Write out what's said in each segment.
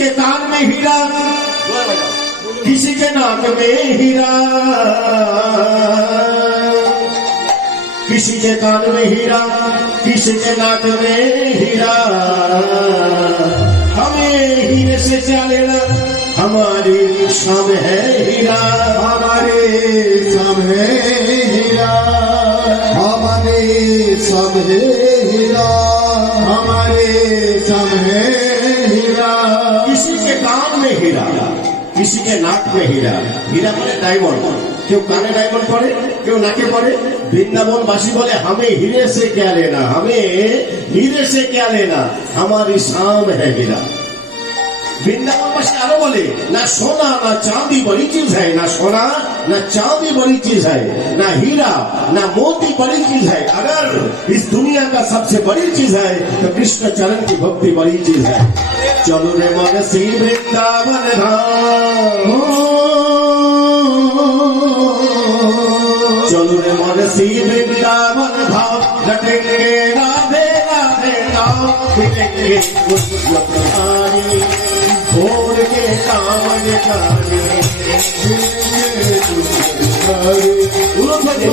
के कान में हीरा, किसी के नाक में हीरा, किसी के कान में हीरा, किसी के नाक में हीरा। हमें हीरे से क्या लेना, हमारी शाम है हीरा, हमारे सामने हीरा, हमारे सामने हीरा, हमारे सामने हीरा। किसी के कान में हीरा, किसी के नाक में हीरा। हीरा মানে डायमंड, क्यों काने डायमंड पड़े, क्यों नाके पड़े। वृंदावन वासी बोले हमें हीरे से क्या लेना, हमें हीरे से क्या लेना, हमारी शाम है हीरा। वृंदावन वासी आरो बोले ना सोना ना चांदी बड़ी चीज है, ना सोना ना चांदी बड़ी चीज है, ना हीरा ना मोती बड़ी चीज है। अगर इस दुनिया का सबसे बड़ी चीज है तो कृष्ण चरण की भक्ति बड़ी चीज है। चलो रे मन श्री वृंदावन धाम, चलो रे मन श्री वृंदावन धाम, लटेंगे राधे राधे नाम, मिलेंगे पुष्पहारी, भोर के कामन कारे, मिलेंगे पुष्पहारी, भोर के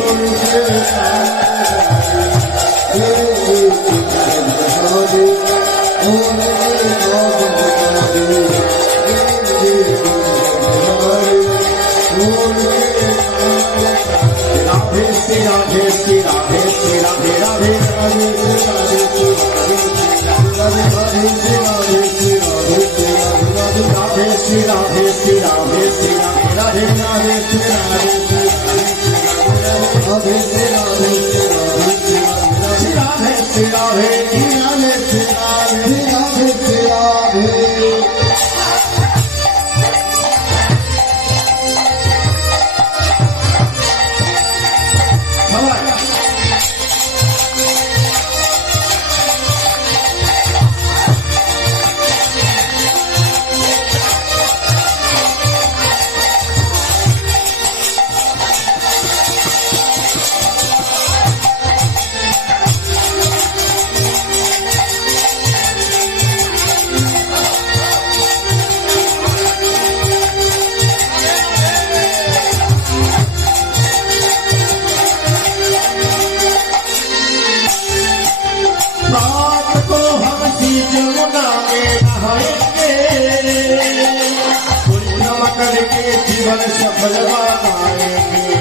जीवन सफल बनाएंगे।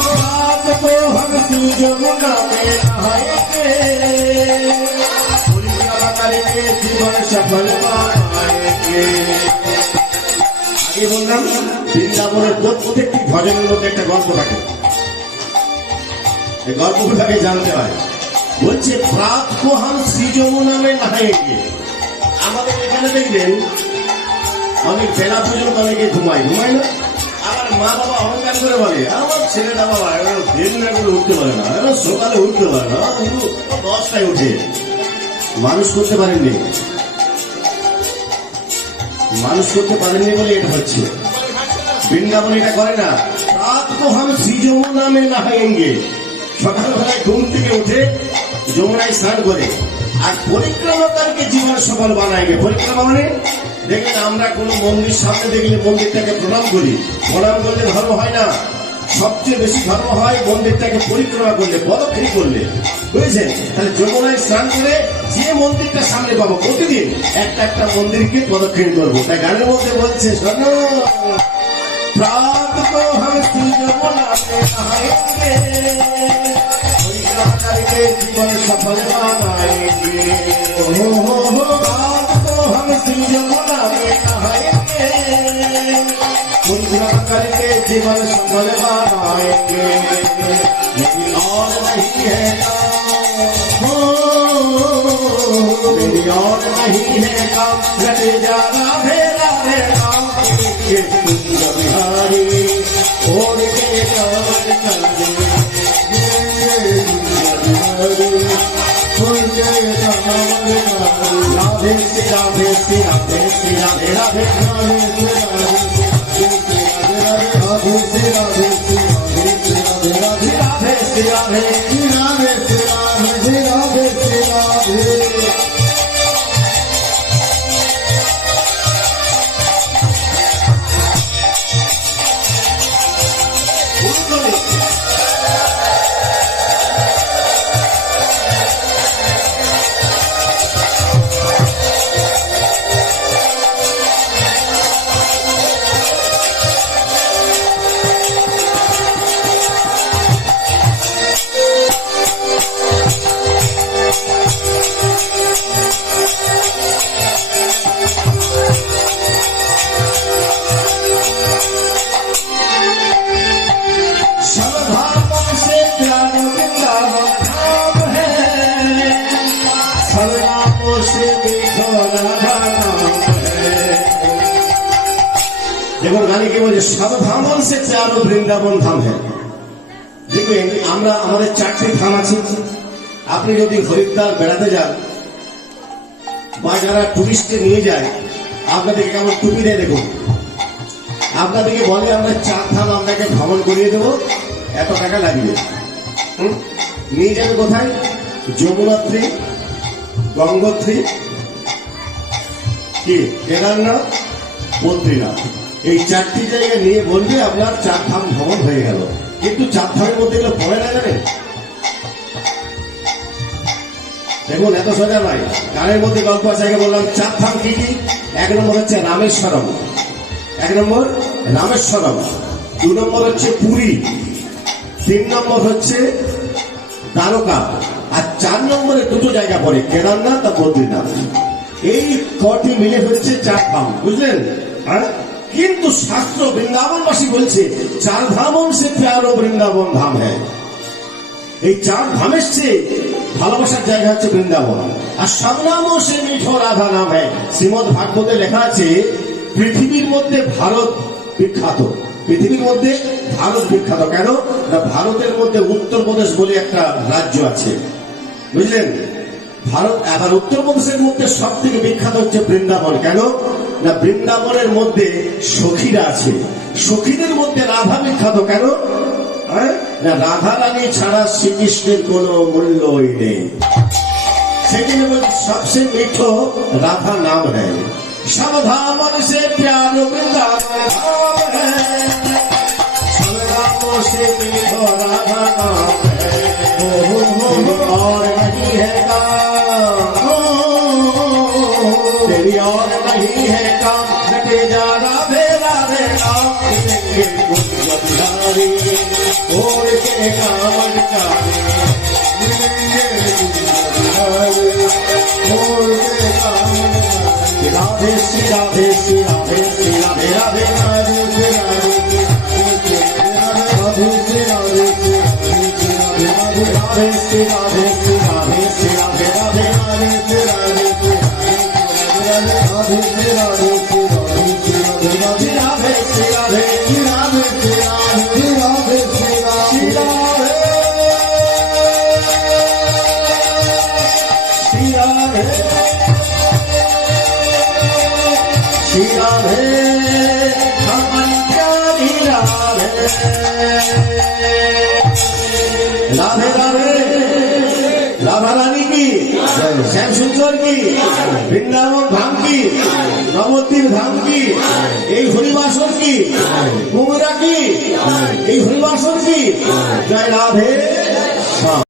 रात को हम यमुना में नहाएंगे, पूजा करके जीवन सफल बनाएंगे। आगे বললাম বৃন্দাবনের প্রত্যেকটি ভজনের মধ্যে একটা গল্প থাকে, এই গল্পটাকে জানতে হয়। বলছে রাত को हम यमुना में नहाएंगे। আমাদের এখানে দেখবেন অনেক বেলা পর্যন্ত অনেকে ঘুমায় না। আবার মা বাবা অহংকার করে বলে আমার ছেলেটা বাবা দিন না করে উঠতে পারে না, সকালে উঠতে পারে না, কিন্তু 10টায় উঠে। মানুষ করতে পারেননি, মানুষ করতে পারেননি বলে এটা হচ্ছে। বৃন্দাবন এটা করে না। রাত को हम यमुना में नहाएंगे, সকালবেলায় ঘুম থেকে উঠে যমুনায় স্নান করে আর পরিক্রমা করকে জীবন সফল বানাएंगे। পরিক্রমা মানে দেখেন আমরা কোনো মন্দির সামনে দেখলে মন্দিরটাকে প্রণাম করি, প্রণাম করলে ধর্ম হয় না। সবচেয়ে বেশি ধর্ম হয় মন্দিরটাকে পরিক্রমা করলে, প্রদক্ষিণ করলে, বুঝেছেন। তাহলে যমুনায় স্নান করে যে মন্দিরটা সামনে পাবো প্রতিদিন একটা একটা মন্দিরকে প্রদক্ষিণ করবো। তাই গানের মধ্যে বলছে শোনো রাত को हम यमुना में नहाएंगे, परीक्षा करके जीवन सफल बनाएंगे। रात को हम यमुना में नहाएंगे, परीक्षा करके जीवन सफल बनाएंगे। लेकिन और नहीं है मेरी और नहीं है काम, लटे जा राधे राधे राम के बिहारी, छोड़ के कामन करे, राधे श्री राधे श्री राधे श्री राधे राधे राधे श्री राधे श्री राधे राधे राधे श्री राधे श्री राधे श्री राधे श्री राधे श्री राधे। দেখুন গানে কি বলছে, সব ধামন সে চারো বৃন্দাবন ধাম হ্যাঁ। দেখবেন আমরা আমাদের 4টি ধাম আছে। আপনি যদি হরিদ্বার বেড়াতে যান বা যারা টুরিস্টে নিয়ে যায়, আপনাদেরকে কেমন টুপি দেয় দেখুন, আপনাদেরকে বলে আমরা 4 ধাম আপনাকে ভ্রমণ করিয়ে দেবো, এত টাকা লাগবে। নিয়ে যাবে কোথায়? যমুনোত্রী, গঙ্গোত্রী, কি কেদারনাথ, বদ্রীনাথ, এই 4টি জায়গায় নিয়ে বলবে আপনার 4 ধাম ভ্রমণ হয়ে গেল। কিন্তু 4 ধামের মধ্যে এগুলো পড়ে না, জানেন? দেখুন এত সোজা নয়। গানের মধ্যে গল্প আছে, আগে বললাম 4 ধাম কি কি। 1 নম্বর হচ্ছে রামেশ্বরম, 1 নম্বর রামেশ্বরম, 2 নম্বর হচ্ছে পুরী, 3 নম্বর হচ্ছে দ্বারকা, আর 4 নম্বরে 2টো জায়গা পড়ে, কেদারনাথ আর বদ্রীনাথ। এই কটি মিলে হচ্ছে 4 ধাম, বুঝলেন? হ্যাঁ, কিন্তু শাস্ত্র বৃন্দাবনবাসী বলছে 4 ধামন সে প্যারো বৃন্দাবন ধাম হ্যাঁ। এই 4 ধামের চেয়ে ভালোবাসার জায়গা হচ্ছে বৃন্দাবন। আর সব নামও সে মিঠো রাধা নাম হ্যাঁ। শ্রীমদ ভাগবতে লেখা আছে, পৃথিবীর মধ্যে ভারত বিখ্যাত। পৃথিবীর মধ্যে ভারত বিখ্যাত কেন না, ভারতের মধ্যে উত্তরপ্রদেশ বলে একটা রাজ্য আছে, বুঝলেন? ভারত, আবার উত্তরপ্রদেশের মধ্যে সব থেকে বিখ্যাত হচ্ছে বৃন্দাবন। কেন না, বৃন্দাবনের মধ্যে সখীরা আছে। সখীদের মধ্যে রাধা বিখ্যাত। কেন না, রাধা রানী ছাড়া শ্রীকৃষ্ণের কোনো মূল্যই নেই। সেই জন্য বলছি সবচেয়ে মিঠো রাধা নাম হ্যাঁ। सब धामन से प्यार वृंदावन धाम है, सब नामों से मीठो राधा नाम है। और नहीं है काम, तेरी और नहीं है काम, रटे जा राधे राधे नाम मिलेंगे बिहारी, और के कामन कारी मिलेंगे बिहारी, और के कामन राधे श्री राधे श्री राधे श्री राधे राधे राधे श्री राधे राधे श्री राधे राधे श्री राधे श्री राधे श्री राधे राधे राधे श्री राधे राधे श्री राधे श्री राधे राधे श्री राधे श्री राधे श्री राधे श्री राधे श्री राधे श्री राधे हमन प्यारी राधे राधे राधे राधा रानी की, श्याम सुंदर की, वृंदावन धाम की, नवद्वीप धाम की, এই হরিবাসর की, কুমরা की, এই হরিবাসর की, জয় রাধে।